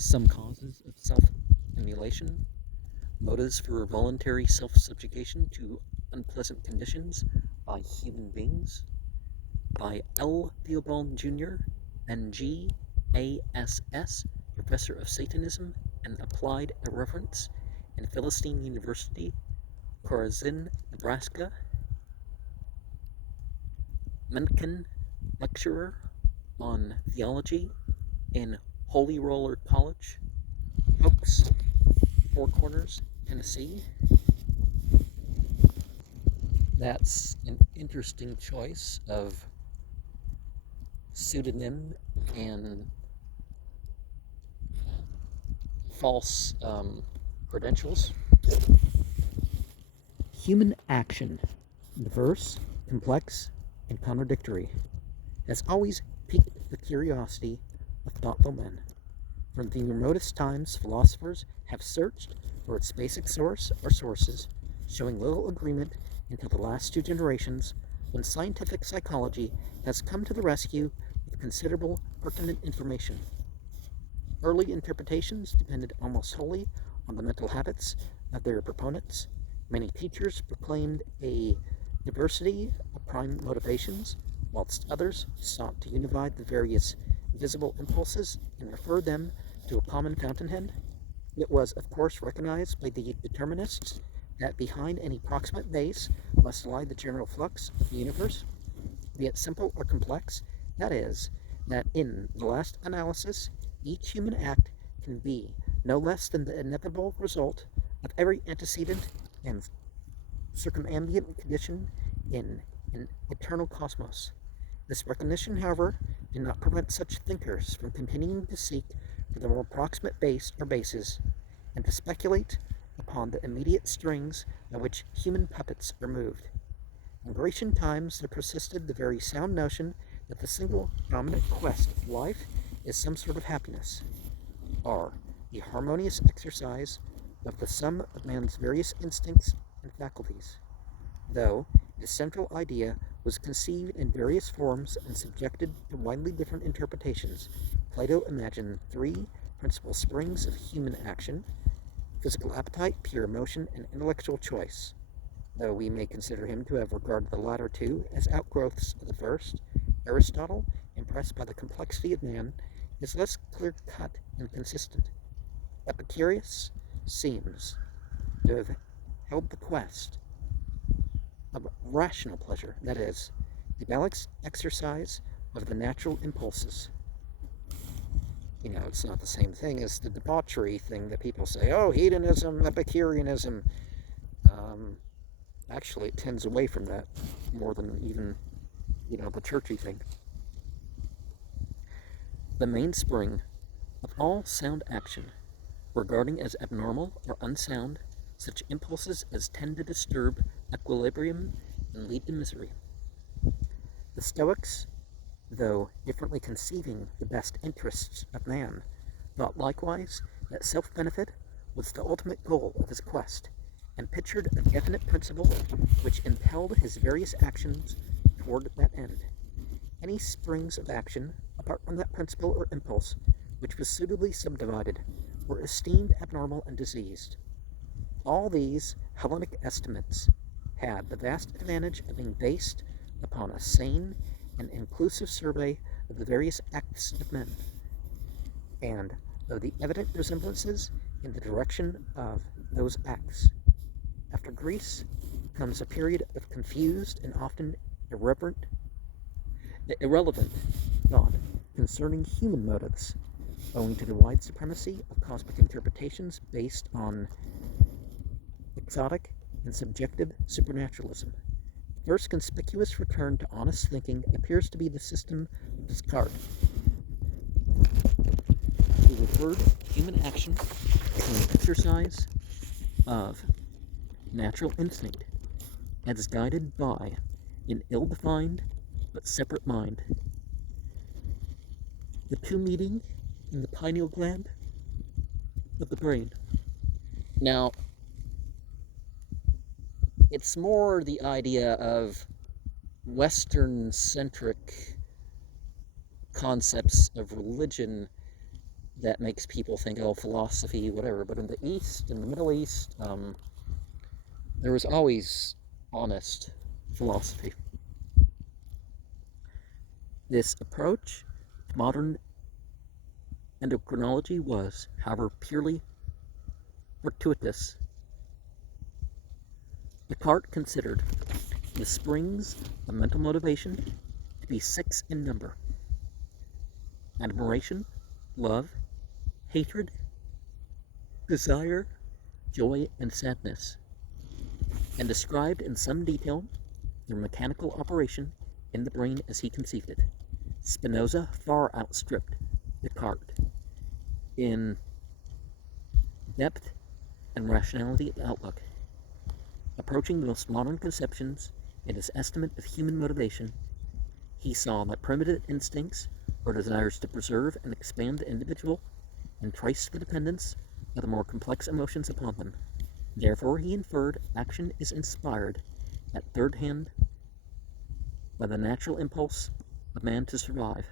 Some causes of self-immolation, motives for voluntary self-subjugation to unpleasant conditions by human beings, by L. Theobald Jr. and G. A.S.S., professor of Satanism and Applied Irreverence in Philistine University, Chorazin, Nebraska. Mencken, lecturer on theology in Holy Roller College, Oaks, Four Corners, Tennessee. That's an interesting choice of pseudonym and false credentials. Human action, diverse, complex, and contradictory, has always piqued the curiosity of thoughtful men. From the remotest times, philosophers have searched for its basic source or sources, showing little agreement until the last two generations, when scientific psychology has come to the rescue with considerable pertinent information. Early interpretations depended almost wholly on the mental habits of their proponents. Many teachers proclaimed a diversity of prime motivations, whilst others sought to unify the various visible impulses and refer them to a common fountainhead. It was, of course, recognized by the determinists that behind any proximate base must lie the general flux of the universe, be it simple or complex. That is, that in the last analysis, each human act can be no less than the inevitable result of every antecedent and circumambient condition in an eternal cosmos. This recognition, however, did not prevent such thinkers from continuing to seek for the more proximate base or bases, and to speculate upon the immediate strings by which human puppets are moved. In Grecian times there persisted the very sound notion that the single dominant quest of life is some sort of happiness, or the harmonious exercise of the sum of man's various instincts and faculties. Though this central idea was conceived in various forms and subjected to widely different interpretations, Plato imagined three principal springs of human action: physical appetite, pure emotion, and intellectual choice. Though we may consider him to have regarded the latter two as outgrowths of the first, Aristotle, impressed by the complexity of man, is less clear-cut and consistent. Epicurus seems to have held the quest of rational pleasure, that is, the balanced exercise of the natural impulses. It's not the same thing as the debauchery thing that people say, oh, hedonism, Epicureanism. Actually, it tends away from that more than even, the churchy thing. The mainspring of all sound action, regarding as abnormal or unsound such impulses as tend to disturb equilibrium and lead to misery. The Stoics, though differently conceiving the best interests of man, thought likewise that self-benefit was the ultimate goal of his quest, and pictured a definite principle which impelled his various actions toward that end. Any springs of action, apart from that principle or impulse, which was suitably subdivided, were esteemed abnormal and diseased. All these Hellenic estimates had the vast advantage of being based upon a sane and inclusive survey of the various acts of men, and of the evident resemblances in the direction of those acts. After Greece comes a period of confused and often irrelevant thought concerning human motives, owing to the wide supremacy of cosmic interpretations based on exotic and subjective supernaturalism. The first conspicuous return to honest thinking appears to be the system of Descartes, who referred human action to an exercise of natural instinct, as guided by an ill-defined but separate mind, the two meeting in the pineal gland of the brain. Now, it's more the idea of Western-centric concepts of religion that makes people think, oh, philosophy, whatever. But in the East, in the Middle East, there was always honest philosophy. This approach to modern endocrinology was, however, purely fortuitous. Descartes considered the springs of mental motivation to be 6 in number: admiration, love, hatred, desire, joy, and sadness, and described in some detail their mechanical operation in the brain as he conceived it. Spinoza far outstripped Descartes in depth and rationality of outlook. Approaching the most modern conceptions in his estimate of human motivation, he saw that primitive instincts or desires to preserve and expand the individual and traced the dependence of the more complex emotions upon them. Therefore, he inferred action is inspired at third hand by the natural impulse of man to survive.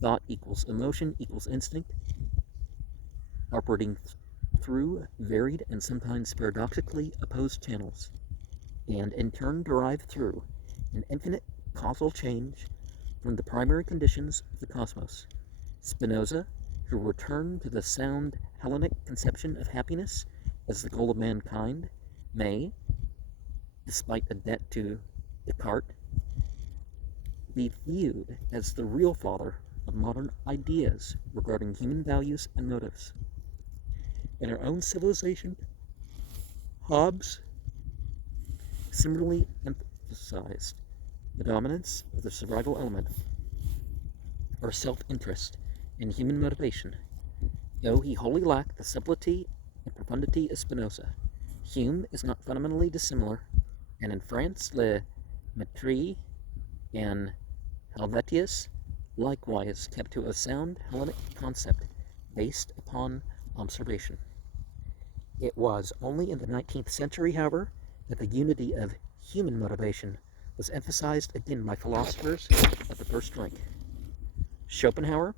Thought equals emotion equals instinct, operating through varied and sometimes paradoxically opposed channels, and in turn derived through an infinite causal change from the primary conditions of the cosmos. Spinoza, who returned to the sound Hellenic conception of happiness as the goal of mankind, may, despite a debt to Descartes, be viewed as the real father of modern ideas regarding human values and motives. In our own civilization, Hobbes similarly emphasized the dominance of the survival element, or self-interest, in human motivation, though he wholly lacked the subtlety and profundity of Spinoza. Hume is not fundamentally dissimilar, and in France, Le Maître and Helvetius likewise kept to a sound Hellenic concept based upon observation. It was only in the 19th century, however, that the unity of human motivation was emphasized again by philosophers of the first rank. Schopenhauer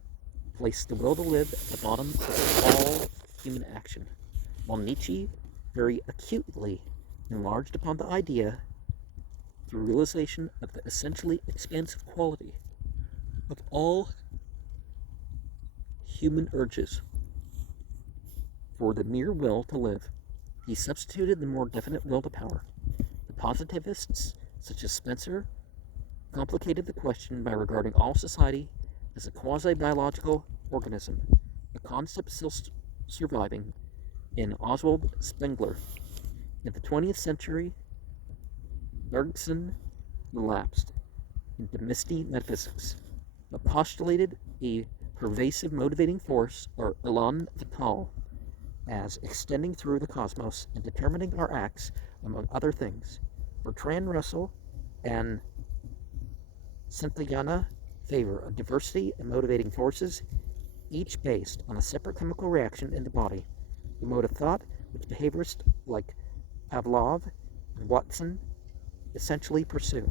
placed the will to live at the bottom of all human action, while Nietzsche very acutely enlarged upon the idea through realization of the essentially expansive quality of all human urges. For the mere will to live, he substituted the more definite will to power. The positivists, such as Spencer, complicated the question by regarding all society as a quasi-biological organism, a concept still surviving in Oswald Spengler. In the 20th century, Bergson relapsed into misty metaphysics, but postulated a pervasive motivating force, or élan vital, as extending through the cosmos and determining our acts, among other things. Bertrand Russell and Santayana favor a diversity of motivating forces, each based on a separate chemical reaction in the body, the mode of thought which behaviorists like Pavlov and Watson essentially pursue.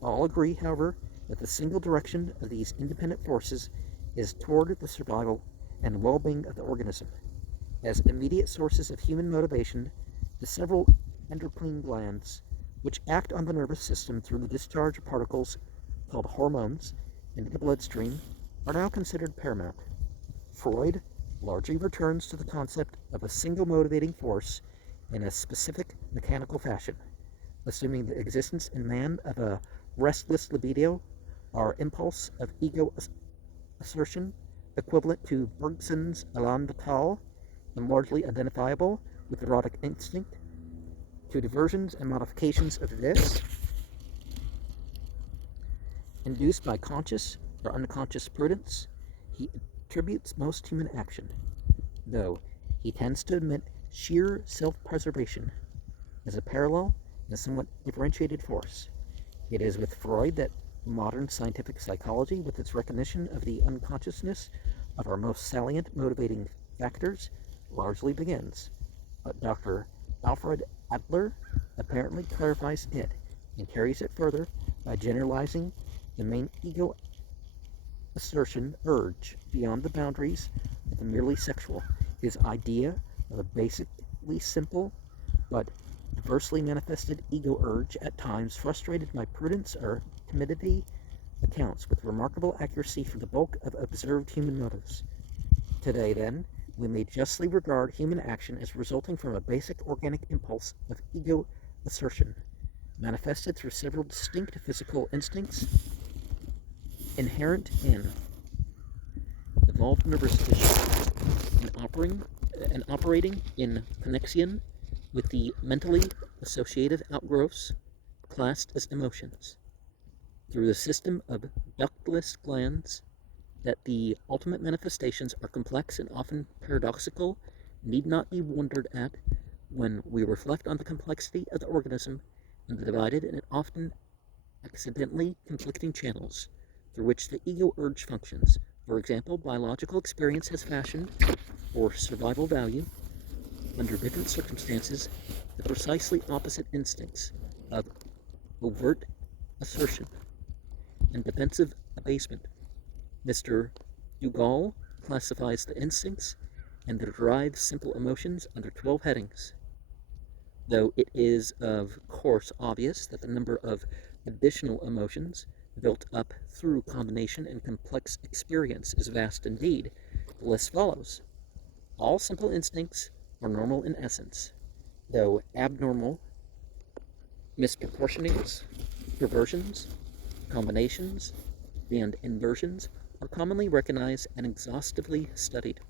All agree, however, that the single direction of these independent forces is toward the survival and well-being of the organism. As immediate sources of human motivation, the several endocrine glands, which act on the nervous system through the discharge of particles called hormones into the bloodstream, are now considered paramount. Freud largely returns to the concept of a single motivating force in a specific mechanical fashion, assuming the existence in man of a restless libido or impulse of ego assertion equivalent to Bergson's élan vital and largely identifiable with erotic instinct. To diversions and modifications of this, induced by conscious or unconscious prudence, he attributes most human action, though he tends to admit sheer self-preservation as a parallel and a somewhat differentiated force. It is with Freud that modern scientific psychology, with its recognition of the unconsciousness of our most salient motivating factors, largely begins. But Dr. Alfred Adler apparently clarifies it and carries it further by generalizing the main ego assertion urge beyond the boundaries of the merely sexual. His idea of a basically simple but diversely manifested ego urge, at times frustrated by prudence or timidity, accounts with remarkable accuracy for the bulk of observed human motives. Today, then, we may justly regard human action as resulting from a basic organic impulse of ego assertion, manifested through several distinct physical instincts inherent in evolved nervous tissue and operating in connection with the mentally associative outgrowths classed as emotions. Through the system of ductless glands, that the ultimate manifestations are complex and often paradoxical need not be wondered at when we reflect on the complexity of the organism and the divided and often accidentally conflicting channels through which the ego urge functions. For example, biological experience has fashioned, for survival value, under different circumstances, the precisely opposite instincts of overt assertion and defensive abasement. Mr. Dugall classifies the instincts and the derived simple emotions under 12 headings. Though it is, of course, obvious that the number of additional emotions built up through combination and complex experience is vast indeed, the list follows. All simple instincts are normal in essence, though abnormal misproportionings, perversions, combinations, and inversions are commonly recognized and exhaustively studied.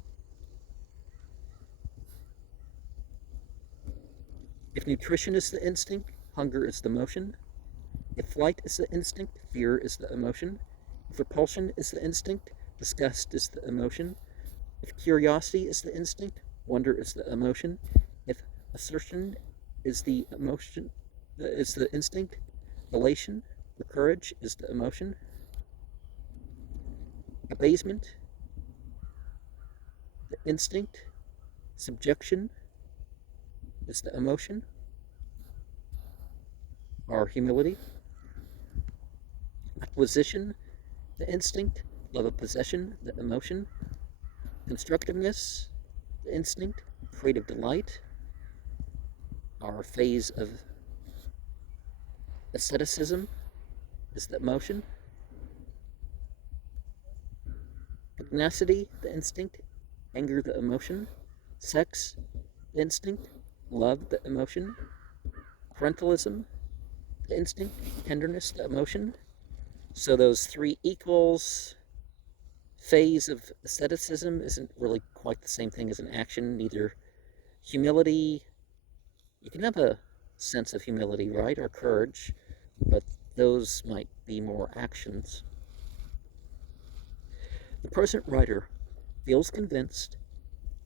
If nutrition is the instinct, hunger is the motion. If flight is the instinct, fear is the emotion. If repulsion is the instinct, disgust is the emotion. If curiosity is the instinct, wonder is the emotion. If assertion is the instinct, elation or courage is the emotion. Abasement, the instinct, subjection is the emotion, or humility. Acquisition, the instinct, love of possession, the emotion. Constructiveness, the instinct, creative delight, our phase of asceticism is the emotion. Pugnacity, the instinct, anger, the emotion. Sex, the instinct, love, the emotion. Parentalism, the instinct, tenderness, the emotion. So those three equals. Phase of asceticism isn't really quite the same thing as an action. Neither humility, you can have a sense of humility, right, or courage, but those might be more actions. The present writer feels convinced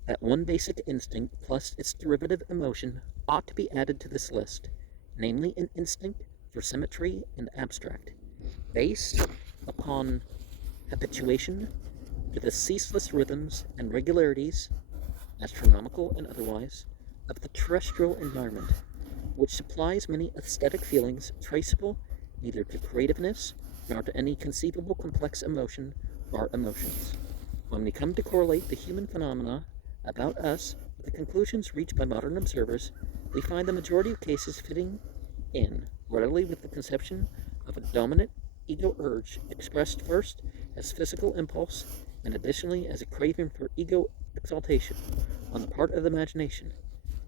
that one basic instinct plus its derivative emotion ought to be added to this list, namely an instinct for symmetry and abstract, based upon habituation to the ceaseless rhythms and regularities, astronomical and otherwise, of the terrestrial environment, which supplies many aesthetic feelings traceable neither to creativeness nor to any conceivable complex emotion or emotions. When we come to correlate the human phenomena about us with the conclusions reached by modern observers, we find the majority of cases fitting in readily with the conception of a dominant ego urge expressed first as physical impulse and additionally as a craving for ego exaltation on the part of the imagination.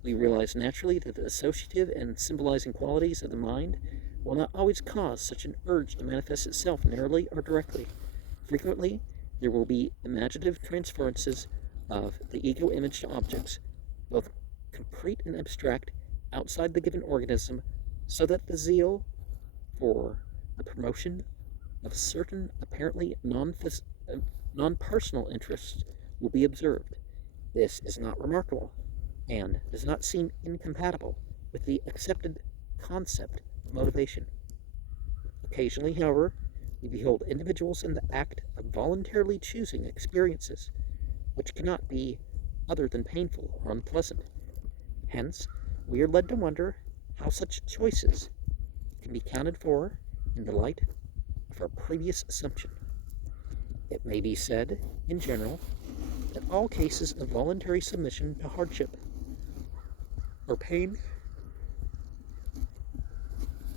We realize naturally that the associative and symbolizing qualities of the mind will not always cause such an urge to manifest itself narrowly or directly. Frequently, there will be imaginative transferences of the ego image to objects, both concrete and abstract, outside the given organism, so that the zeal for the promotion of certain apparently non-personal interests will be observed. This is not remarkable, and does not seem incompatible with the accepted concept of motivation. Occasionally, however, we behold individuals in the act of voluntarily choosing experiences which cannot be other than painful or unpleasant. Hence, we are led to wonder how such choices can be counted for in the light of our previous assumption. It may be said, in general, that all cases of voluntary submission to hardship or pain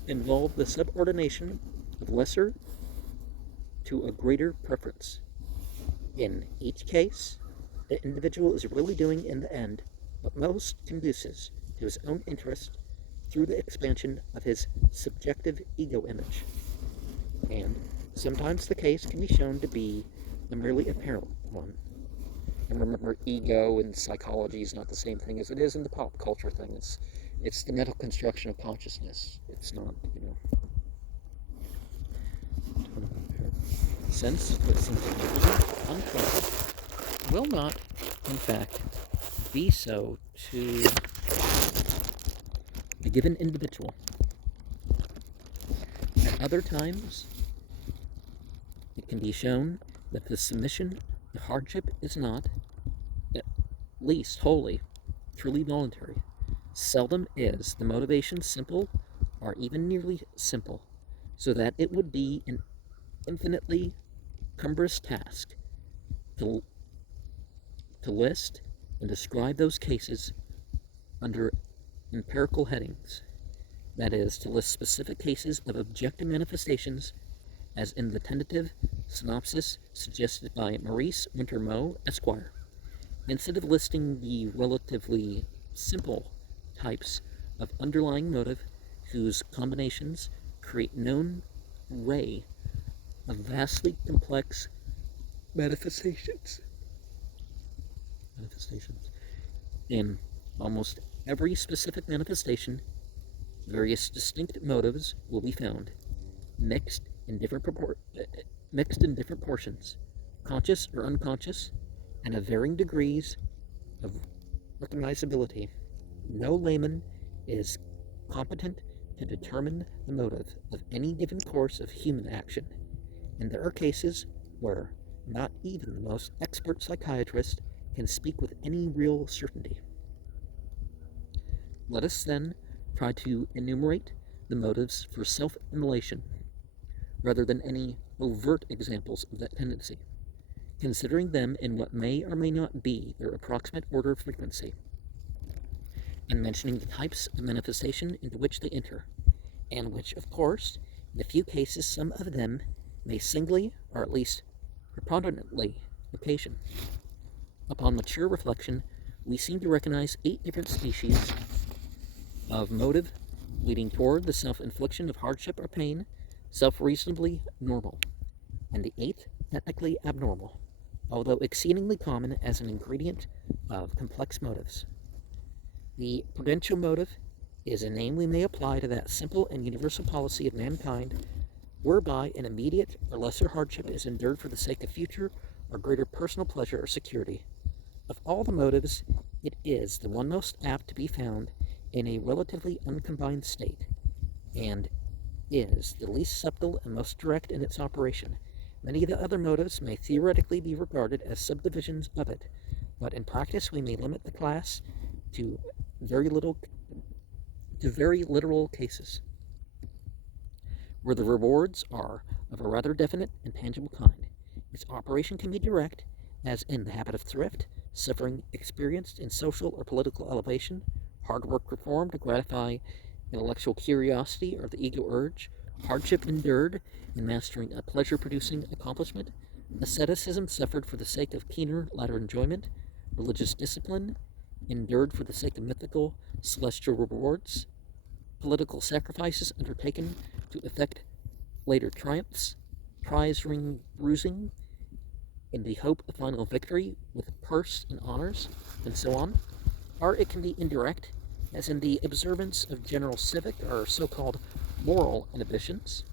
involve the subordination of lesser to a greater preference. In each case, the individual is really doing in the end what most conduces to his own interest through the expansion of his subjective ego image. And sometimes the case can be shown to be a merely apparent one. And remember, ego in psychology is not the same thing as it is in the pop culture thing. It's the mental construction of consciousness. It's not, sense what seems unpleasant will not, in fact, be so to a given individual. At other times, it can be shown that the submission to hardship is not, at least wholly, truly voluntary. Seldom is the motivation simple or even nearly simple, so that it would be an infinitely cumbrous task to list and describe those cases under empirical headings. That is, to list specific cases of objective manifestations, as in the tentative synopsis suggested by Maurice Winter Moe, Esquire. Instead of listing the relatively simple types of underlying motive whose combinations create known array of vastly complex manifestations. In almost every specific manifestation, various distinct motives will be found, mixed in different portions, conscious or unconscious, and of varying degrees of recognizability. No layman is competent to determine the motive of any given course of human action, and there are cases where not even the most expert psychiatrist can speak with any real certainty. Let us then try to enumerate the motives for self-immolation, rather than any overt examples of that tendency, considering them in what may or may not be their approximate order of frequency, and mentioning the types of manifestation into which they enter, and which, of course, in a few cases some of them may singly, or at least preponderantly, occasion. Upon mature reflection, we seem to recognize 8 different species of motive leading toward the self-infliction of hardship or pain, self-reasonably normal, and the 8th technically abnormal, although exceedingly common as an ingredient of complex motives. The prudential motive is a name we may apply to that simple and universal policy of mankind whereby an immediate or lesser hardship is endured for the sake of future or greater personal pleasure or security. Of all the motives, it is the one most apt to be found in a relatively uncombined state, and is the least subtle and most direct in its operation. Many of the other motives may theoretically be regarded as subdivisions of it, but in practice we may limit the class to very literal cases, where the rewards are of a rather definite and tangible kind. Its operation can be direct, as in the habit of thrift, suffering experienced in social or political elevation, hard work performed to gratify intellectual curiosity or the ego urge, hardship endured in mastering a pleasure-producing accomplishment, asceticism suffered for the sake of keener latter enjoyment, religious discipline endured for the sake of mythical celestial rewards, political sacrifices undertaken to effect later triumphs, prize ring bruising in the hope of final victory with purse and honors, and so on. Or it can be indirect, as in the observance of general civic or so-called moral inhibitions.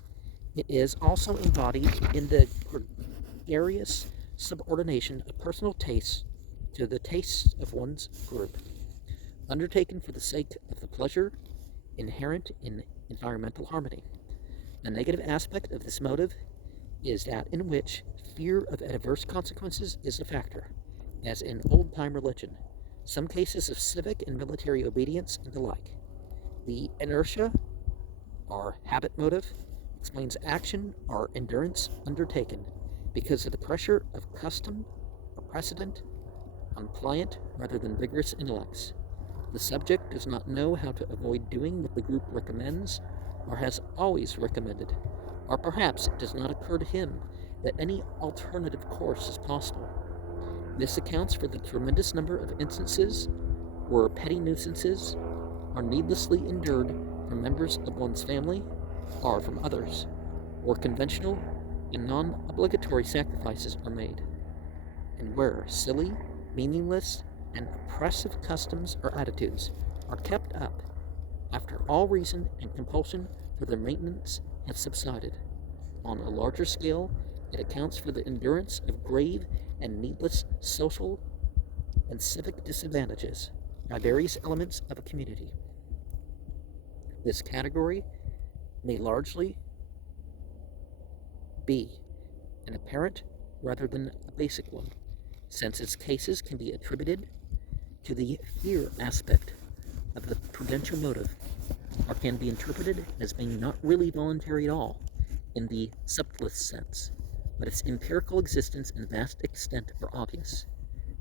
It is also embodied in the gregarious subordination of personal tastes to the tastes of one's group, undertaken for the sake of the pleasure inherent in environmental harmony. A negative aspect of this motive is that in which fear of adverse consequences is a factor, as in old-time religion, some cases of civic and military obedience, and the like. The inertia, or habit motive, explains action or endurance undertaken, because of the pressure of custom or precedent on pliant rather than vigorous intellects. The subject does not know how to avoid doing what the group recommends or has always recommended, or perhaps it does not occur to him that any alternative course is possible. This accounts for the tremendous number of instances where petty nuisances are needlessly endured from members of one's family or from others, where conventional and non-obligatory sacrifices are made, and where silly, meaningless, and oppressive customs or attitudes are kept up after all reason and compulsion for their maintenance have subsided. On a larger scale, it accounts for the endurance of grave and needless social and civic disadvantages by various elements of a community. This category may largely be an apparent rather than a basic one, since its cases can be attributed to the fear aspect of the prudential motive, or can be interpreted as being not really voluntary at all in the subtlest sense, but its empirical existence and vast extent are obvious.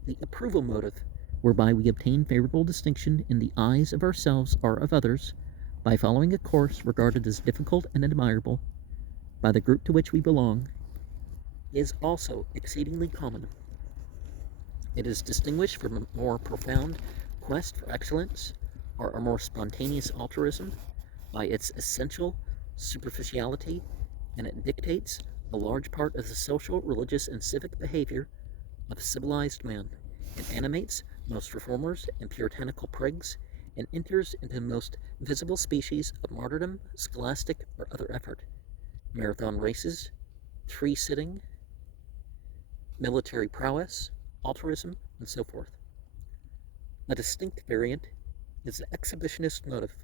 The approval motive, whereby we obtain favorable distinction in the eyes of ourselves or of others, by following a course regarded as difficult and admirable by the group to which we belong, is also exceedingly common. It is distinguished from a more profound quest for excellence or a more spontaneous altruism by its essential superficiality, and it dictates a large part of the social, religious, and civic behavior of civilized man. It animates most reformers and puritanical prigs, and enters into the most visible species of martyrdom, scholastic, or other effort. Marathon races, tree sitting, military prowess, altruism, and so forth. A distinct variant is the exhibitionist motive,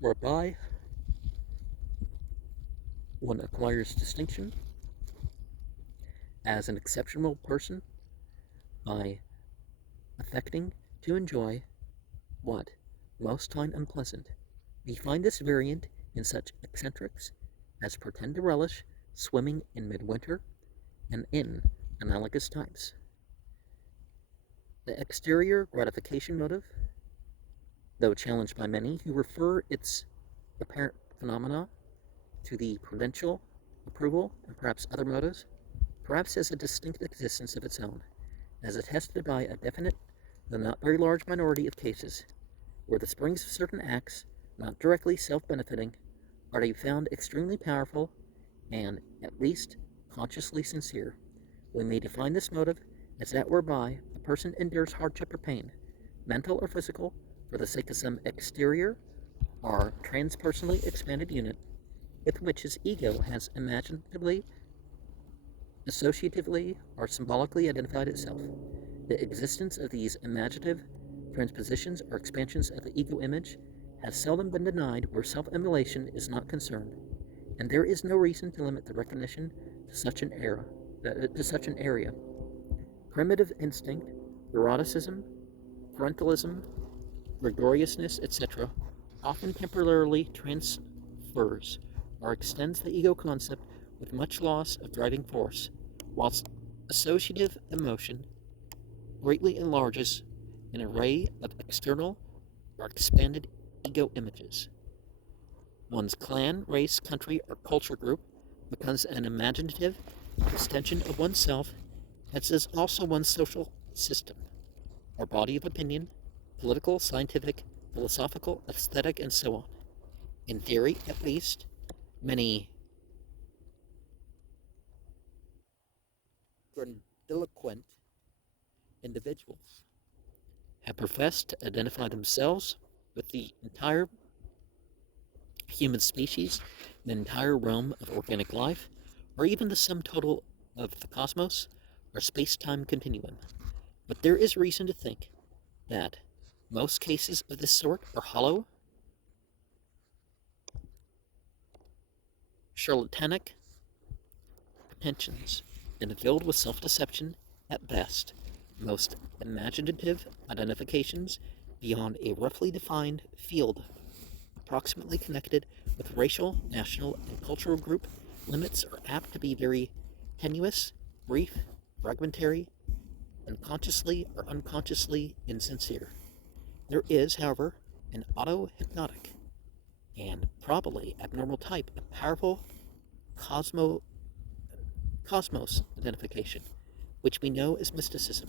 whereby one acquires distinction as an exceptional person by affecting to enjoy what most find unpleasant. We find this variant in such eccentrics as pretend to relish swimming in midwinter and in analogous times. The exterior gratification motive, though challenged by many who refer its apparent phenomena to the prudential approval and perhaps other motives, perhaps has a distinct existence of its own, as attested by a definite, though not very large minority of cases, where the springs of certain acts, not directly self-benefiting, are to be found extremely powerful and, at least, consciously sincere. We may define this motive as that whereby a person endures hardship or pain, mental or physical, for the sake of some exterior or transpersonally expanded unit with which his ego has imaginatively, associatively, or symbolically identified itself. The existence of these imaginative transpositions or expansions of the ego image has seldom been denied where self-immolation is not concerned, and there is no reason to limit the recognition to such an area. Primitive instinct, eroticism, parentalism, gregariousness, etc., often temporarily transfers or extends the ego concept with much loss of driving force, whilst associative emotion greatly enlarges an array of external or expanded ego images. One's clan, race, country, or culture group becomes an imaginative extension of oneself, as is also one's social system, or body of opinion, political, scientific, philosophical, aesthetic, and so on. In theory, at least, many grandiloquent individuals have professed to identify themselves with the entire human species, the entire realm of organic life, or even the sum total of the cosmos or space-time continuum. But there is reason to think that most cases of this sort are hollow, charlatanic pretensions, and filled with self-deception at best, most imaginative identifications beyond a roughly defined field approximately connected with racial, national, and cultural group limits are apt to be very tenuous, brief, fragmentary, and consciously or unconsciously insincere. There is, however, an auto-hypnotic and probably abnormal type of powerful cosmos identification, which we know as mysticism,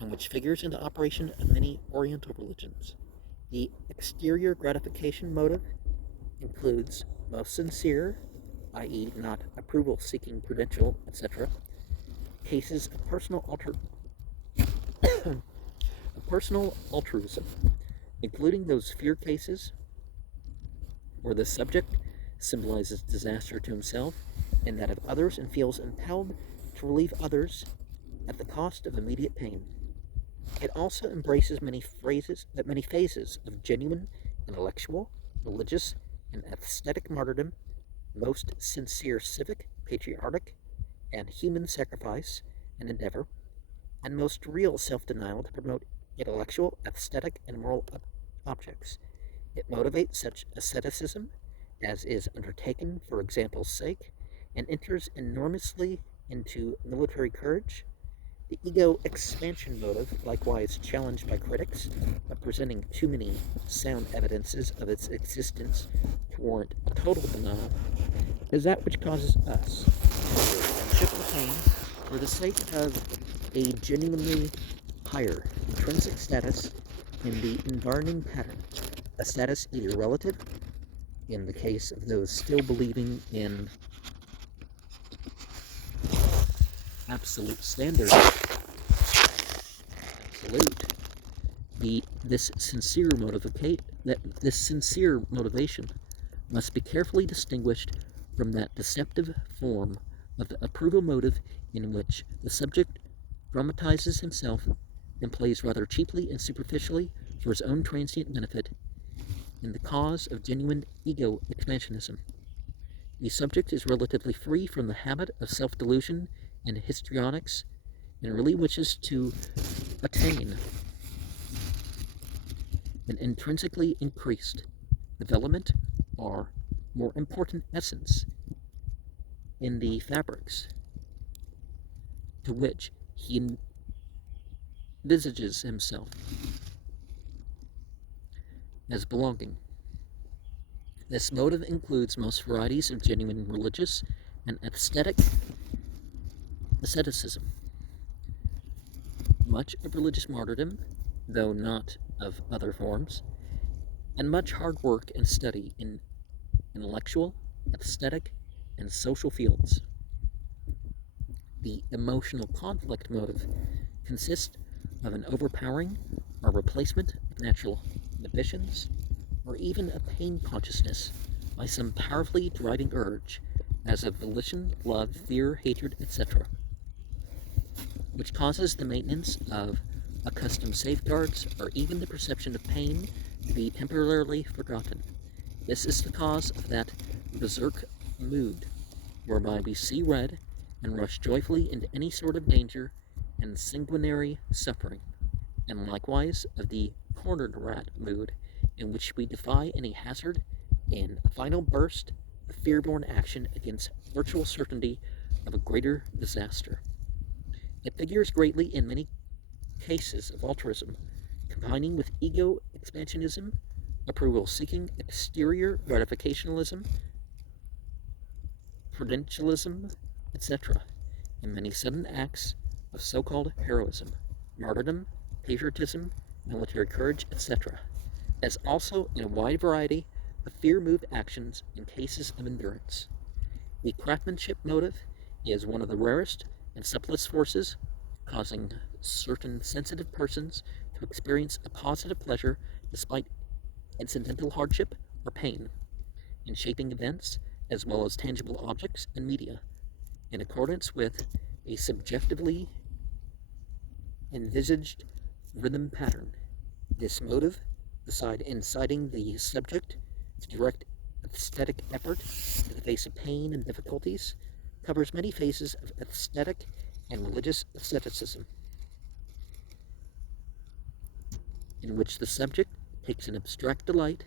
and which figures in the operation of many Oriental religions. The exterior gratification motive includes most sincere, i.e., not approval-seeking prudential, etc., cases of personal altruism, including those fear cases where the subject symbolizes disaster to himself and that of others and feels impelled to relieve others at the cost of immediate pain. It also embraces many phases of genuine intellectual, religious, and aesthetic martyrdom, most sincere civic, patriotic, and human sacrifice and endeavor, and most real self-denial to promote intellectual, aesthetic, and moral objects. It motivates such asceticism as is undertaken for example's sake, and enters enormously into military courage. The ego expansion motive, likewise challenged by critics, of presenting too many sound evidences of its existence to warrant a total denial, is that which causes us to worship and pain for the sake of a genuinely higher intrinsic status in the environing pattern, a status either relative, in the case of those still believing in absolute standards, this sincere motivation must be carefully distinguished from that deceptive form of the approval motive in which the subject dramatizes himself and plays rather cheaply and superficially for his own transient benefit in the cause of genuine ego expansionism. The subject is relatively free from the habit of self-delusion and histrionics and really wishes to attain an intrinsically increased development or more important essence in the fabrics to which he envisages himself as belonging. This motive includes most varieties of genuine religious and asceticism, much of religious martyrdom, though not of other forms, and much hard work and study in intellectual, aesthetic, and social fields. The emotional conflict motive consists of an overpowering or replacement of natural inhibitions, or even a pain consciousness by some powerfully driving urge, as of volition, love, fear, hatred, etc., which causes the maintenance of accustomed safeguards or even the perception of pain to be temporarily forgotten. This is the cause of that berserk mood, whereby we see red and rush joyfully into any sort of danger and sanguinary suffering, and likewise of the cornered rat mood, in which we defy any hazard in a final burst of fear-born action against virtual certainty of a greater disaster. It figures greatly in many cases of altruism, combining with ego expansionism, approval-seeking exterior gratificationalism, prudentialism, etc., in many sudden acts of so-called heroism, martyrdom, patriotism, military courage, etc., as also in a wide variety of fear-moved actions in cases of endurance. The craftsmanship motive is one of the rarest and subtlest forces, causing certain sensitive persons to experience a positive pleasure despite incidental hardship or pain, in shaping events as well as tangible objects and media, in accordance with a subjectively envisaged rhythm pattern. This motive, beside inciting the subject to direct aesthetic effort in the face of pain and difficulties, covers many phases of aesthetic and religious asceticism, in which the subject takes an abstract delight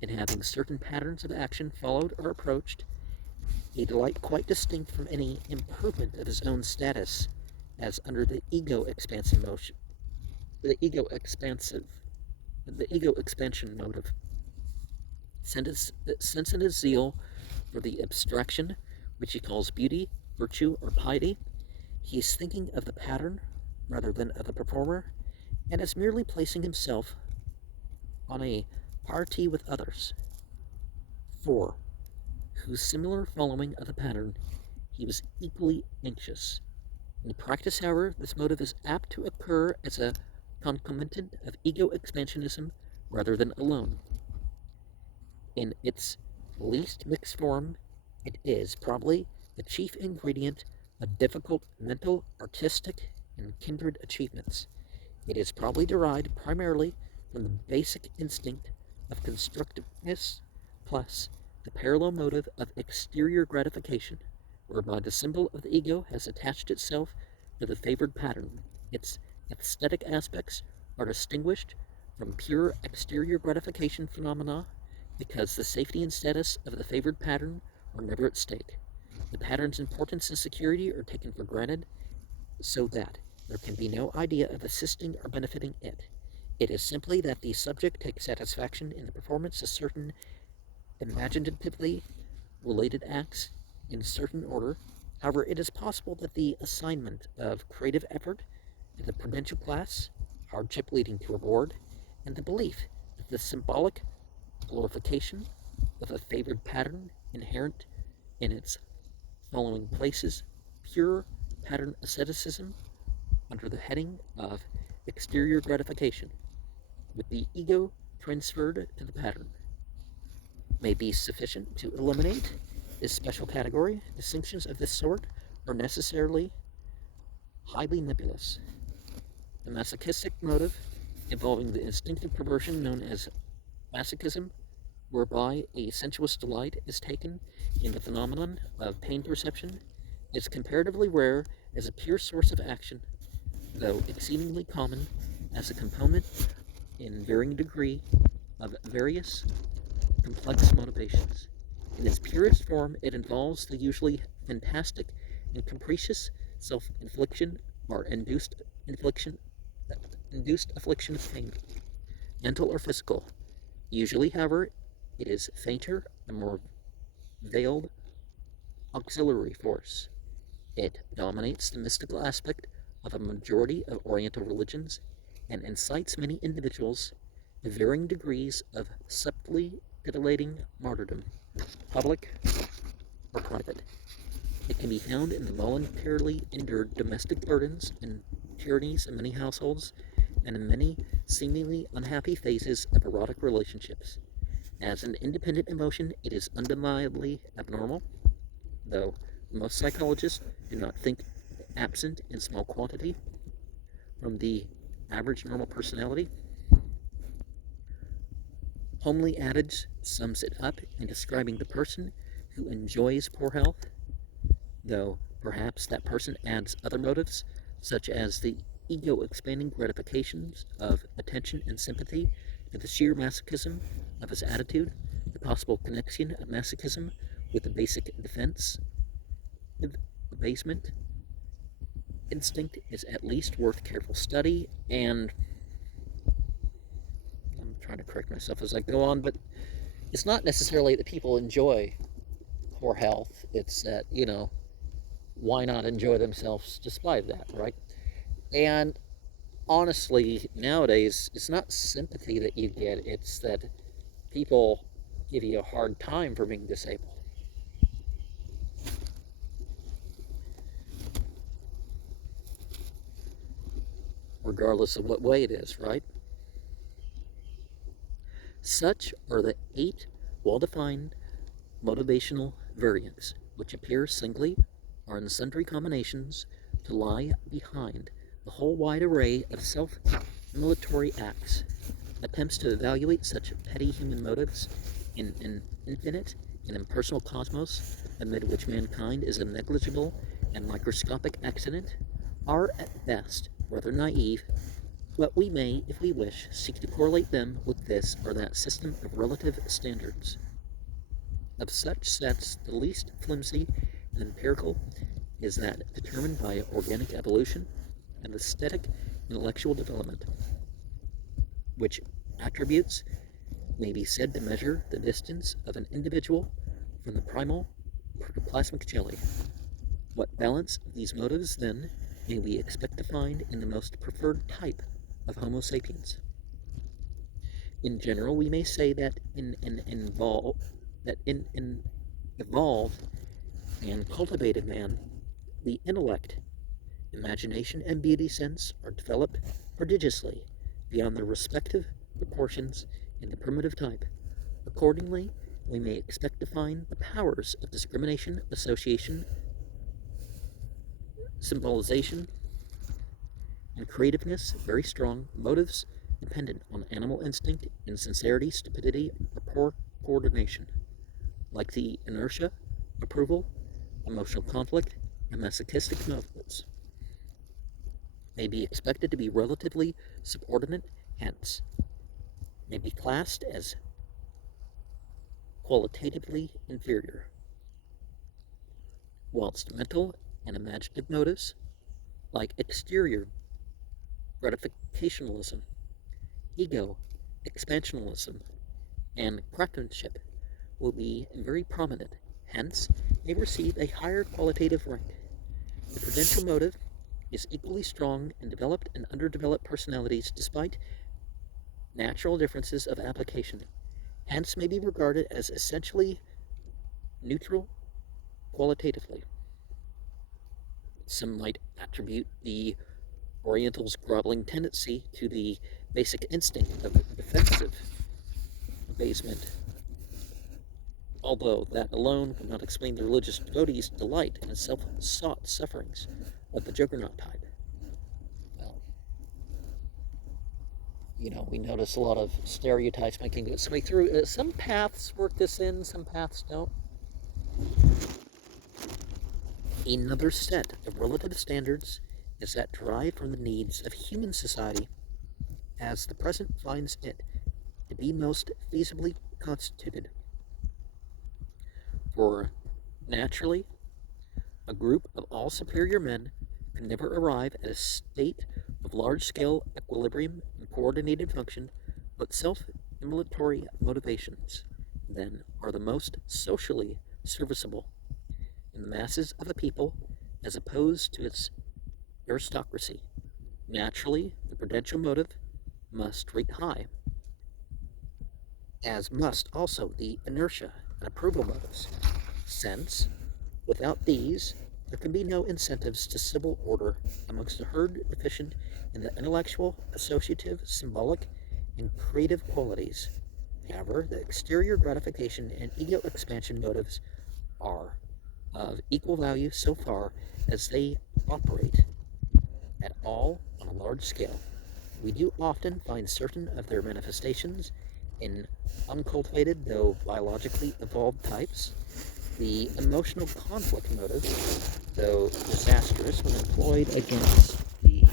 in having certain patterns of action followed or approached, a delight quite distinct from any improvement of his own status, as under the ego expansive motion, the ego expansion motive. Since in his zeal for the abstraction, which he calls beauty, virtue, or piety, he is thinking of the pattern rather than of the performer, and is merely placing himself on a parity with others. 4. Whose similar following of the pattern he was equally anxious. In practice, however, this motive is apt to occur as a concomitant of ego expansionism rather than alone. In its least mixed form, it is probably the chief ingredient of difficult mental, artistic, and kindred achievements. It is probably derived primarily from the basic instinct of constructiveness plus the parallel motive of exterior gratification, whereby the symbol of the ego has attached itself to the favored pattern. Its aesthetic aspects are distinguished from pure exterior gratification phenomena because the safety and status of the favored pattern are never at stake. The pattern's importance and security are taken for granted so that there can be no idea of assisting or benefiting it. It is simply that the subject takes satisfaction in the performance of certain imaginatively related acts in certain order. However, it is possible that the assignment of creative effort to the prudential class, hardship leading to reward, and the belief that the symbolic glorification of a favored pattern inherent in its following places pure pattern asceticism under the heading of exterior gratification, with the ego transferred to the pattern, may be sufficient to eliminate this special category. Distinctions of this sort are necessarily highly nebulous. The masochistic motive involving the instinctive perversion known as masochism, whereby a sensuous delight is taken in the phenomenon of pain perception, is comparatively rare as a pure source of action, though exceedingly common as a component in varying degree of various complex motivations. In its purest form, it involves the usually fantastic and capricious self-infliction or induced affliction of pain, mental or physical. Usually, however, it is fainter and more veiled auxiliary force. It dominates the mystical aspect of a majority of Oriental religions and incites many individuals to varying degrees of subtly titillating martyrdom, public or private. It can be found in the voluntarily endured domestic burdens and tyrannies in many households and in many seemingly unhappy phases of erotic relationships. As an independent emotion, it is undeniably abnormal, though most psychologists do not think it absent in small quantity from the average normal personality. Homely adage sums it up in describing the person who enjoys poor health, though perhaps that person adds other motives, such as the ego-expanding gratifications of attention and sympathy to the sheer masochism of his attitude, the possible connection of masochism with the basic defense of abasement instinct is at least worth careful study, and I'm trying to correct myself as I go on, but it's not necessarily that people enjoy poor health, it's that, why not enjoy themselves despite that, right? And honestly, nowadays, it's not sympathy that you get, it's that people give you a hard time for being disabled. Regardless of what way it is, right? Such are the 8 well-defined motivational variants, which appear singly or in sundry combinations to lie behind the whole wide array of self-immolatory acts. Attempts to evaluate such petty human motives in an infinite and impersonal cosmos amid which mankind is a negligible and microscopic accident are at best rather naive, but we may, if we wish, seek to correlate them with this or that system of relative standards. Of such sets, the least flimsy and empirical is that determined by organic evolution and aesthetic intellectual development, which attributes may be said to measure the distance of an individual from the primal protoplasmic jelly. What balance of these motives, then, may we expect to find in the most preferred type of Homo sapiens? In general, we may say that in an evolved and cultivated man, the intellect, imagination, and beauty sense are developed prodigiously beyond their respective proportions in the primitive type. Accordingly, we may expect to find the powers of discrimination, association, symbolization, and creativeness very strong, motives dependent on animal instinct, insincerity, stupidity, or poor coordination, like the inertia, approval, emotional conflict, and masochistic motives, may be expected to be relatively subordinate, hence, may be classed as qualitatively inferior, whilst mental and imaginative motives, like exterior gratificationalism, ego, expansionism, and craftsmanship, will be very prominent, hence may receive a higher qualitative rank. The prudential motive is equally strong in developed and underdeveloped personalities despite natural differences of application, hence may be regarded as essentially neutral qualitatively. Some might attribute the Oriental's groveling tendency to the basic instinct of defensive abasement, although that alone would not explain the religious devotee's delight in self-sought sufferings of the juggernaut type. Well, we notice a lot of stereotypes making its way through. Some paths work this in, some paths don't. Another set of relative standards is that derived from the needs of human society as the present finds it to be most feasibly constituted. For naturally, a group of all superior men can never arrive at a state of large-scale equilibrium and coordinated function, but self-immolatory motivations, then, are the most socially serviceable in the masses of a people as opposed to its aristocracy. Naturally, the prudential motive must rate high, as must also the inertia and approval motives, since, without these, there can be no incentives to civil order amongst a herd deficient in the intellectual, associative, symbolic, and creative qualities. However, the exterior gratification and ego expansion motives are of equal value so far as they operate at all on a large scale. We do often find certain of their manifestations in uncultivated, though biologically evolved types. The emotional conflict motive, though disastrous when employed against the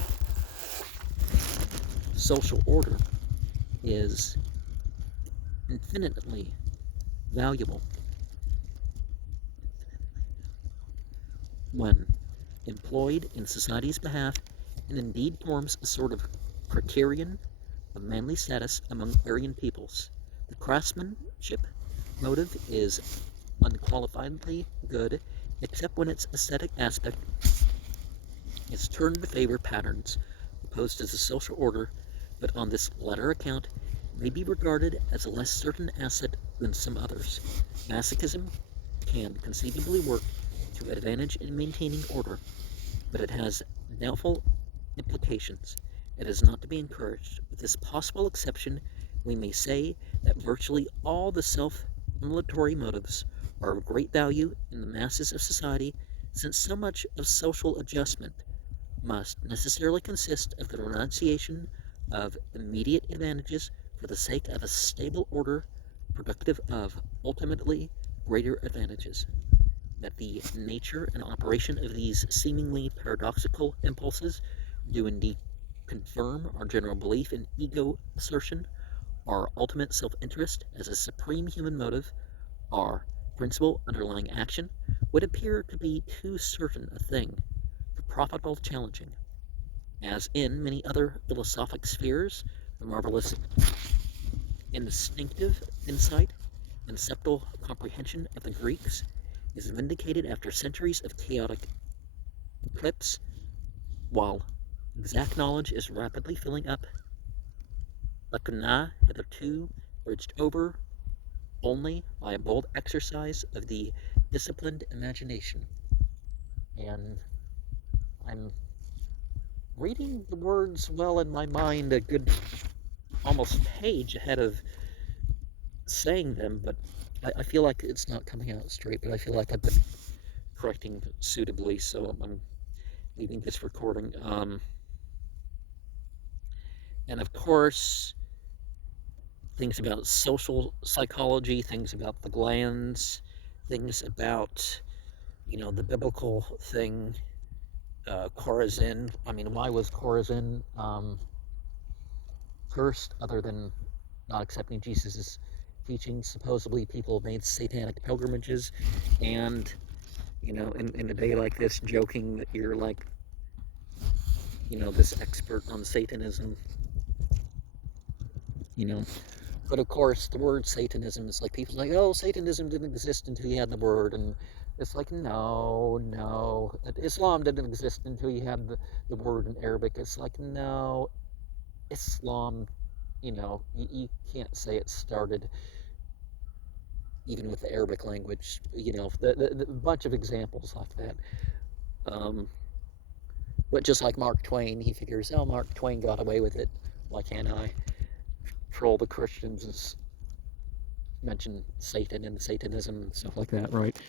social order, is infinitely valuable when employed in society's behalf, and indeed forms a sort of criterion of manly status among Aryan peoples. The craftsmanship motive is unqualifiedly good, except when its aesthetic aspect is turned to favor patterns opposed to the social order, but on this latter account may be regarded as a less certain asset than some others. Masochism can conceivably work to advantage in maintaining order, but it has doubtful implications. It is not to be encouraged. With this possible exception, we may say that virtually all the self-immolatory motives are of great value in the masses of society, since so much of social adjustment must necessarily consist of the renunciation of immediate advantages for the sake of a stable order productive of ultimately greater advantages. That the nature and operation of these seemingly paradoxical impulses do indeed confirm our general belief in ego assertion, our ultimate self-interest as a supreme human motive, our principle underlying action would appear to be too certain a thing for profitable challenging. As in many other philosophic spheres, the marvelous instinctive insight and subtle comprehension of the Greeks is vindicated after centuries of chaotic eclipse, while exact knowledge is rapidly filling up lacuna hitherto bridged over only by a bold exercise of the disciplined imagination. And I'm reading the words well in my mind a good almost page ahead of saying them, but I feel like it's not coming out straight, but I feel like I've been correcting suitably, so I'm leaving this recording. And of course, things about social psychology, things about the glands, things about, the biblical thing, Chorazin. I mean, why was Chorazin cursed other than not accepting Jesus' teachings? Supposedly people made satanic pilgrimages, and, in a day like this, joking that you're like, this expert on Satanism, you know. But of course, the word Satanism is like, people's like, oh, Satanism didn't exist until you had the word, and it's like, no. Islam didn't exist until you had the word in Arabic. It's like, no, Islam, you can't say it started even with the Arabic language, the bunch of examples like that. But just like Mark Twain, he figures, oh, Mark Twain got away with it. Why can't I? Troll the Christians and mention Satan and Satanism and stuff like that, right?